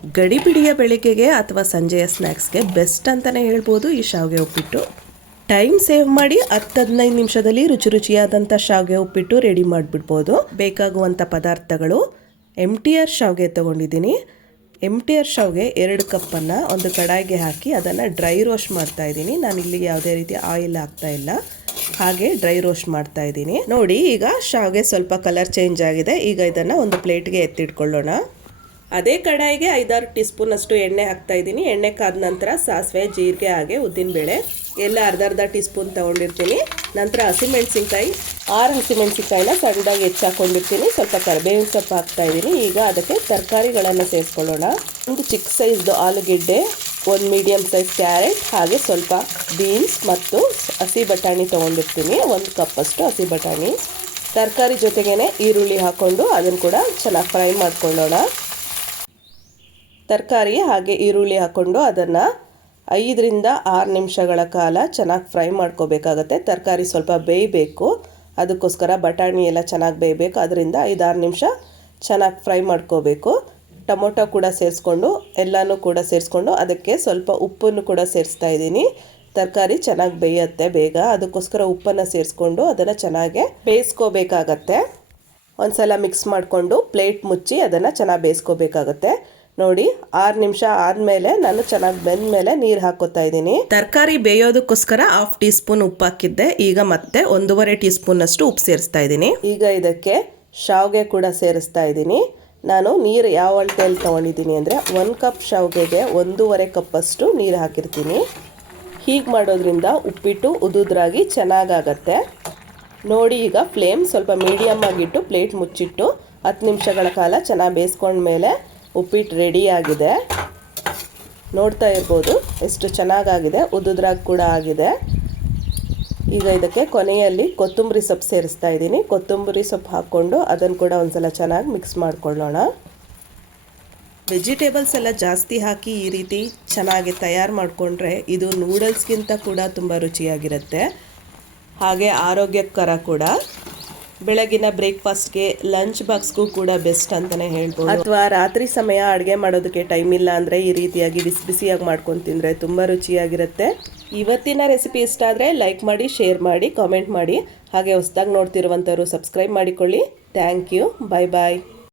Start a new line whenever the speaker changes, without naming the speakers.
ಗಡಿಬಿಡಿಯ ಬೆಳಿಗ್ಗೆಗೆ ಅಥವಾ ಸಂಜೆಯ ಸ್ನ್ಯಾಕ್ಸ್ಗೆ ಬೆಸ್ಟ್ ಅಂತಲೇ ಹೇಳ್ಬೋದು ಈ ಶಾವಿಗೆ ಉಪ್ಪಿಟ್ಟು. ಟೈಮ್ ಸೇವ್ ಮಾಡಿ ಹತ್ತು ಹದಿನೈದು ನಿಮಿಷದಲ್ಲಿ ರುಚಿ ರುಚಿಯಾದಂಥ ಶಾವಿಗೆ ಉಪ್ಪಿಟ್ಟು ರೆಡಿ ಮಾಡಿಬಿಡ್ಬೋದು. ಬೇಕಾಗುವಂಥ ಪದಾರ್ಥಗಳು ಎಂ ಟಿ ಆರ್ ಶಾವಿಗೆ ತೊಗೊಂಡಿದ್ದೀನಿ. ಎಂ ಟಿ ಆರ್ ಶಾವಿಗೆ ಎರಡು ಕಪ್ಪನ್ನು ಒಂದು ಕಡಾಯಿಗೆ ಹಾಕಿ ಅದನ್ನು ಡ್ರೈ ರೋಸ್ಟ್ ಮಾಡ್ತಾ ಇದ್ದೀನಿ. ನಾನು ಇಲ್ಲಿ ಯಾವುದೇ ರೀತಿ ಆಯಿಲ್ ಹಾಕ್ತಾ ಇಲ್ಲ. ಹಾಗೆ ಡ್ರೈ ರೋಸ್ಟ್ ಮಾಡ್ತಾ ಇದ್ದೀನಿ. ನೋಡಿ, ಈಗ ಶಾವಿಗೆ ಸ್ವಲ್ಪ ಕಲರ್ ಚೇಂಜ್ ಆಗಿದೆ. ಈಗ ಇದನ್ನು ಒಂದು ಪ್ಲೇಟ್ಗೆ ಎತ್ತಿಟ್ಕೊಳ್ಳೋಣ. ಅದೇ ಕಡಾಯಿಗೆ ಐದಾರು ಟೀ ಎಣ್ಣೆ ಹಾಕ್ತಾ ಇದ್ದೀನಿ. ಎಣ್ಣೆ ಕಾದ ನಂತರ ಸಾಸಿವೆ, ಜೀರಿಗೆ, ಹಾಗೆ ಉದ್ದಿನಬೇಳೆ ಎಲ್ಲ ಅರ್ಧ ಅರ್ಧ ಟೀ ಸ್ಪೂನ್ ತೊಗೊಂಡಿರ್ತೀನಿ. ನಂತರ ಹಸಿಮೆಣಸಿನ್ಕಾಯಿ, ಆರು ಹಸಿಮೆಣಸಿನ್ಕಾಯಿನ ಸಣ್ಣದಾಗಿ ಹೆಚ್ಚಾಕೊಂಡಿರ್ತೀನಿ. ಸ್ವಲ್ಪ ಕರಿಬೇವಿನ ಸೊಪ್ಪು ಹಾಕ್ತಾ ಇದ್ದೀನಿ. ಈಗ ಅದಕ್ಕೆ ತರಕಾರಿಗಳನ್ನು ಸೇರಿಸ್ಕೊಳ್ಳೋಣ. ಒಂದು ಚಿಕ್ಕ ಸೈಜ್ದು ಆಲೂಗೆಡ್ಡೆ, ಒಂದು ಮೀಡಿಯಮ್ ಸೈಜ್ ಕ್ಯಾರೆಟ್, ಹಾಗೆ ಸ್ವಲ್ಪ ಬೀನ್ಸ್ ಮತ್ತು ಹಸಿ ಬಟಾಣಿ ತೊಗೊಂಡಿರ್ತೀನಿ. ಒಂದು ಕಪ್ಪಷ್ಟು ಹಸಿ ಬಟಾಣಿ. ತರಕಾರಿ ಜೊತೆಗೇ ಈರುಳ್ಳಿ ಹಾಕ್ಕೊಂಡು ಅದನ್ನು ಕೂಡ ಚೆನ್ನಾಗಿ ಫ್ರೈ ಮಾಡ್ಕೊಳ್ಳೋಣ. ತರಕಾರಿ ಹಾಗೆ ಈರುಳ್ಳಿ ಹಾಕ್ಕೊಂಡು ಅದನ್ನು ಐದರಿಂದ ಆರು ನಿಮಿಷಗಳ ಕಾಲ ಚೆನ್ನಾಗಿ ಫ್ರೈ ಮಾಡ್ಕೋಬೇಕಾಗತ್ತೆ. ತರಕಾರಿ ಸ್ವಲ್ಪ ಬೇಯಬೇಕು. ಅದಕ್ಕೋಸ್ಕರ ಬಟಾಣಿ ಎಲ್ಲ ಚೆನ್ನಾಗಿ ಬೇಯಬೇಕು. ಅದರಿಂದ ಐದಾರು ನಿಮಿಷ ಚೆನ್ನಾಗಿ ಫ್ರೈ ಮಾಡ್ಕೋಬೇಕು. ಟೊಮೊಟೊ ಕೂಡ ಸೇರಿಸ್ಕೊಂಡು, ಎಲ್ಲನೂ ಕೂಡ ಸೇರಿಸ್ಕೊಂಡು ಅದಕ್ಕೆ ಸ್ವಲ್ಪ ಉಪ್ಪನ್ನು ಕೂಡ ಸೇರಿಸ್ತಾ ಇದ್ದೀನಿ. ತರಕಾರಿ ಚೆನ್ನಾಗಿ ಬೇಯುತ್ತೆ ಬೇಗ. ಅದಕ್ಕೋಸ್ಕರ ಉಪ್ಪನ್ನು ಸೇರಿಸ್ಕೊಂಡು ಅದನ್ನು ಚೆನ್ನಾಗೆ ಬೇಯಿಸ್ಕೋಬೇಕಾಗತ್ತೆ. ಒಂದ್ಸಲ ಮಿಕ್ಸ್ ಮಾಡಿಕೊಂಡು ಪ್ಲೇಟ್ ಮುಚ್ಚಿ ಅದನ್ನು ಚೆನ್ನಾಗಿ ಬೇಯಿಸ್ಕೋಬೇಕಾಗತ್ತೆ. ನೋಡಿ ಆರು ನಿಮಿಷ ಆದಮೇಲೆ ನಾನು ಚೆನ್ನಾಗಿ ಬೆಂದ ಮೇಲೆ ನೀರು ಹಾಕೋತಾ ಇದ್ದೀನಿ. ತರಕಾರಿ ಬೇಯೋದಕ್ಕೋಸ್ಕರ ಹಾಫ್ ಟೀ ಸ್ಪೂನ್ ಉಪ್ಪು ಹಾಕಿದ್ದೆ. ಈಗ ಮತ್ತೆ ಒಂದೂವರೆ ಟೀ ಸ್ಪೂನ್ ಅಷ್ಟು ಉಪ್ಪು ಸೇರಿಸ್ತಾ ಇದ್ದೀನಿ. ಈಗ ಇದಕ್ಕೆ ಶಾವಿಗೆ ಕೂಡ ಸೇರಿಸ್ತಾ ಇದ್ದೀನಿ. ನಾನು ನೀರು ಯಾವ ಅಳತೆಯಲ್ಲಿ ತೊಗೊಂಡಿದ್ದೀನಿ ಅಂದರೆ ಒಂದು ಕಪ್ ಶಾವಿಗೆಗೆ ಒಂದೂವರೆ ಕಪ್ಪಷ್ಟು ನೀರು ಹಾಕಿರ್ತೀನಿ. ಹೀಗೆ ಮಾಡೋದ್ರಿಂದ ಉಪ್ಪಿಟ್ಟು ಉದುದ್ರಾಗಿ ಚೆನ್ನಾಗಾಗತ್ತೆ. ನೋಡಿ ಈಗ ಫ್ಲೇಮ್ ಸ್ವಲ್ಪ ಮೀಡಿಯಮ್ ಆಗಿಟ್ಟು ಪ್ಲೇಟ್ ಮುಚ್ಚಿಟ್ಟು ಹತ್ತು ನಿಮಿಷಗಳ ಕಾಲ ಚೆನ್ನಾಗಿ ಬೇಯಿಸ್ಕೊಂಡ್ಮೇಲೆ ಉಪ್ಪಿಟ್ಟು ಆಗಿದೆ. ನೋಡ್ತಾ ಇರ್ಬೋದು ಎಷ್ಟು ಚೆನ್ನಾಗಾಗಿದೆ. ಉದ್ದುದ್ರಾಗ ಕೂಡ ಆಗಿದೆ. ಈಗ ಇದಕ್ಕೆ ಕೊನೆಯಲ್ಲಿ ಕೊತ್ತಂಬರಿ ಸೊಪ್ಪು ಸೇರಿಸ್ತಾ ಇದ್ದೀನಿ. ಕೊತ್ತಂಬರಿ ಸೊಪ್ಪು ಹಾಕ್ಕೊಂಡು ಅದನ್ನು ಕೂಡ ಒಂದ್ಸಲ ಚೆನ್ನಾಗಿ ಮಿಕ್ಸ್ ಮಾಡ್ಕೊಳ್ಳೋಣ. ವೆಜಿಟೇಬಲ್ಸ್ ಎಲ್ಲ ಜಾಸ್ತಿ ಹಾಕಿ ಈ ರೀತಿ ಚೆನ್ನಾಗಿ ತಯಾರು ಮಾಡಿಕೊಂಡ್ರೆ ಇದು ನೂಡಲ್ಸ್ಗಿಂತ ಕೂಡ ತುಂಬ ರುಚಿಯಾಗಿರುತ್ತೆ. ಹಾಗೆ ಆರೋಗ್ಯಕರ ಕೂಡ. ಬೆಳಗಿನ ಬ್ರೇಕ್ಫಾಸ್ಟ್ಗೆ ಲಂಚ್ ಬಾಕ್ಸ್ಗೂ ಕೂಡ ಬೆಸ್ಟ್ ಅಂತಾನೆ ಹೇಳ್ಬೋದು. ಅಥವಾ ರಾತ್ರಿ ಸಮಯ ಅಡುಗೆ ಮಾಡೋದಕ್ಕೆ ಟೈಮ್ ಇಲ್ಲ ಅಂದರೆ ಈ ರೀತಿಯಾಗಿ ಬಿಸಿ ಬಿಸಿಯಾಗಿ ಮಾಡ್ಕೊಂಡು ತಿಂದರೆ ತುಂಬ ರುಚಿಯಾಗಿರುತ್ತೆ. ಇವತ್ತಿನ ರೆಸಿಪಿ ಇಷ್ಟ ಆದರೆ ಲೈಕ್ ಮಾಡಿ, ಶೇರ್ ಮಾಡಿ, ಕಾಮೆಂಟ್ ಮಾಡಿ. ಹಾಗೆ ಹೊಸದಾಗಿ ನೋಡ್ತಿರುವಂಥವ್ರು ಸಬ್ಸ್ಕ್ರೈಬ್ ಮಾಡಿಕೊಳ್ಳಿ. Thank you. Bye bye